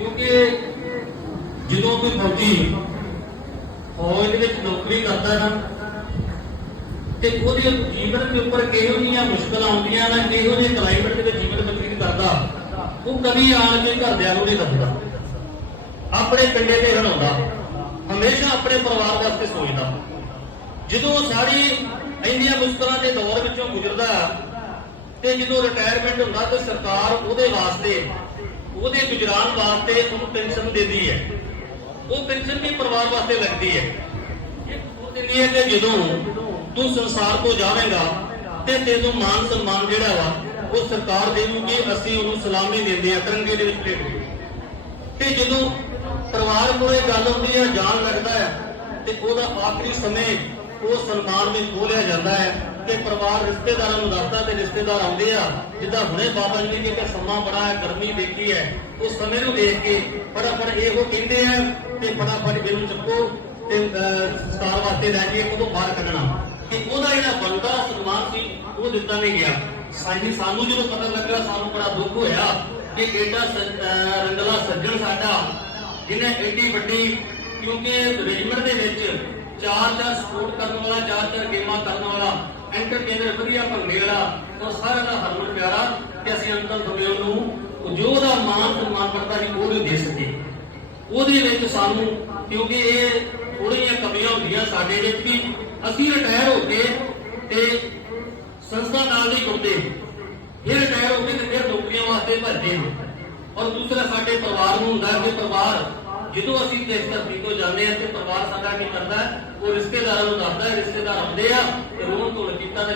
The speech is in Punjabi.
ਕਿਉਂਕਿ ਜਦੋਂ ਕੋਈ ਫੌਜੀ ਫੌਜ ਦੇ ਵਿੱਚ ਨੌਕਰੀ ਕਰਦਾ ਨਾ, ਤੇ ਉਹਦੇ ਜੀਵਨ ਦੇ ਉੱਪਰ ਕਿਹੋ ਜਿਹੀਆਂ ਮੁਸ਼ਕਲਾਂ ਆਉਂਦੀਆਂ ਨਾ, ਕਿਹੋ ਜਿਹੇ ਕਲਾਈਮੇਟ ਦੇ ਵਿੱਚ ਜੀਵਨ ਬਤੀਤ ਕਰਦਾ, ਉਹ ਕਦੀ ਆਣ ਕੇ ਘਰਦਿਆਂ ਨੂੰ ਨਹੀਂ ਦੱਸਦਾ। ਆਪਣੇ ਪਿੰਡੇ ਤੇ ਹਣਾਉਂਦਾ ਹਮੇਸ਼ਾ ਆਪਣੇ ਪਰਿਵਾਰ ਵਾਸਤੇ ਸੋਚਦਾ। ਜਦੋਂ ਸਾਰੀ ਇੰਨੀਆਂ ਮੁਸ਼ਕਲਾਂ ਦੇ ਦੌਰ ਵਿੱਚੋਂ ਗੁਜ਼ਰਦਾ, ਤੇ ਜਦੋਂ ਰਿਟਾਇਰਮੈਂਟ ਹੁੰਦਾ, ਤੇ ਸਰਕਾਰ ਉਹਦੇ ਵਾਸਤੇ ਉਹਦੇ ਗੁਜ਼ਰਾਨ ਵਾਸਤੇ ਉਹਨੂੰ ਪੈਨਸ਼ਨ ਦਿੰਦੀ ਹੈ। ਉਹ ਪੈਨਸ਼ਨ ਵੀ ਪਰਿਵਾਰ ਵਾਸਤੇ ਲੱਗਦੀ ਹੈ। ਉਹ ਦਿੰਦੀ ਹੈ ਕਿ ਜਦੋਂ ਤੂੰ ਸੰਸਾਰ ਤੋਂ ਜਾਵੇਂਗਾ ਤੇ ਤੈਨੂੰ ਮਾਨ ਸਨਮਾਨ ਜਿਹੜਾ ਵਾ, ਉਹ ਸਰਕਾਰ ਦੇਊਗੀ ਅਸੀਂ ਉਹਨੂੰ ਸਲਾਮੀ ਦਿੰਦੇ ਆ ਤਿਰੰਗੇ ਦੇ ਵਿੱਚ ਭੇਟ ਤੇ ਜਦੋਂ ਪਰਿਵਾਰ ਕੋਲੇ ਗੱਲ ਹੁੰਦੀ ਹੈ, ਜਾਣ ਲੱਗਦਾ ਹੈ, ਤੇ ਉਹਦਾ ਆਖਰੀ ਸਮੇਂ ਉਹ ਸਨਮਾਨ ਵਿੱਚ ਖੋਲਿਆ ਜਾਂਦਾ ਹੈ ਤੇ ਪਰਿਵਾਰ ਰਿਸ਼ਤੇਦਾਰਾਂ ਨੂੰ ਦੱਸਦਾ ਤੇ ਰਿਸ਼ਤੇਦਾਰ ਆਉਂਦੇ ਆ ਜਿੱਦਾਂ ਹੁਣੇ ਬਾਬਾ ਜੀ ਨੇ ਕਿ ਸਮਾਂ ਬੜਾ ਹੈ ਗਰਮੀ ਦੇਖੀ ਹੈ। ਉਸ ਸਮੇਂ ਨੂੰ ਦੇਖ ਕੇ ਫਟਾਫਟ ਇਹੋ ਕਹਿੰਦੇ ਆ ਤੇ ਫਟਾਫਟ ਇਹਨੂੰ ਚੱਕੋ ਤੇ ਅਹ, ਵਾਸਤੇ ਲੈ ਜਾਈਏ ਉਹਨੂੰ ਬਾਹਰ ਕੱਢਣਾ। ਕਿ ਉਹਦਾ ਜਿਹੜਾ ਬਣਦਾ ਸਨਮਾਨ ਸੀ ਉਹ ਦਿੱਤਾ ਨਹੀਂ ਗਿਆ। ਸਾਜੀ ਸਾਨੂੰ ਜਦੋਂ ਪਤਾ ਲੱਗਾ ਸਾਨੂੰ ਬੜਾ ਦੁੱਖ ਹੋਇਆ ਕਿ ਏਡਾ ਰੰਗਲਾ ਸੱਜਣ ਸਾਡਾ ਜਿਹਨੇ ਏਡੀ ਵੱਡੀ ਕਿਉਂਕਿ ਰੈਜੀਮੈਂਟ ਦੇ ਵਿੱਚ ਚਾਰ ਚਾਰ ਸਪੋਰਟ ਕਰਨ ਵਾਲਾ ਚਾਰ ਚਾਰ ਗੇਮਾਂ ਕਰਨ ਵਾਲਾ ਐਂਟਰਟੇਨਰ ਵਧੀਆ ਭੰਗੜੇ ਵਾਲਾ, ਉਹ ਸਾਰਿਆਂ ਦਾ ਹਰਮਨ ਪਿਆਰਾ ਕਿ ਅਸੀਂ ਅੰਕਲ ਦੁਬਿਓ ਨੂੰ ਜੋ ਉਹਦਾ ਮਾਨ ਸਨਮਾਨ ਕਰਦਾ ਸੀ, ਉਹ ਵੀ ਦੇ ਸਕੇ ਉਹਦੇ ਵਿੱਚ ਸਾਨੂੰ, ਕਿਉਂਕਿ ਇਹ ਥੋੜੀਆਂ ਕਮੀਆਂ ਹੁੰਦੀਆਂ ਸਾਡੇ ਵਿੱਚ ਕਿ ਅਸੀਂ ਰਿਟਾਇਰ ਹੋ ਕੇ ਤੇ ਸੰਸਥਾ ਨਾਲ ਨਹੀਂ ਜੁੜਦੇ ਫਿਰ ਰਿਟਾਇਰ ਹੋ ਕੇ ਤੇ ਫਿਰ ਨੌਕਰੀਆਂ ਵਾਸਤੇ ਭੱਜਦੇ ਹਾਂ। ਔਰ ਦੂਸਰਾ, ਸਾਡੇ ਪਰਿਵਾਰ ਨੂੰ ਹੁੰਦਾ ਹੈ ਕਿ ਪਰਿਵਾਰ ਜਦੋਂ ਅਸੀਂ ਇਸ ਧਰਤੀ ਤੋਂ ਜਾਂਦੇ ਹਾਂ ਤੇ ਪਰਿਵਾਰ ਸਾਡਾ ਕੀ ਕਰਦਾ ਉਹ ਰਿਸ਼ਤੇਦਾਰਾਂ ਨੂੰ ਦੱਸਦਾ ਰਿਸ਼ਤੇਦਾਰ ਆਉਂਦੇ ਆ ਤੇ ਰੋਣ ਧੋਣ ਕੀਤਾ ਤੇ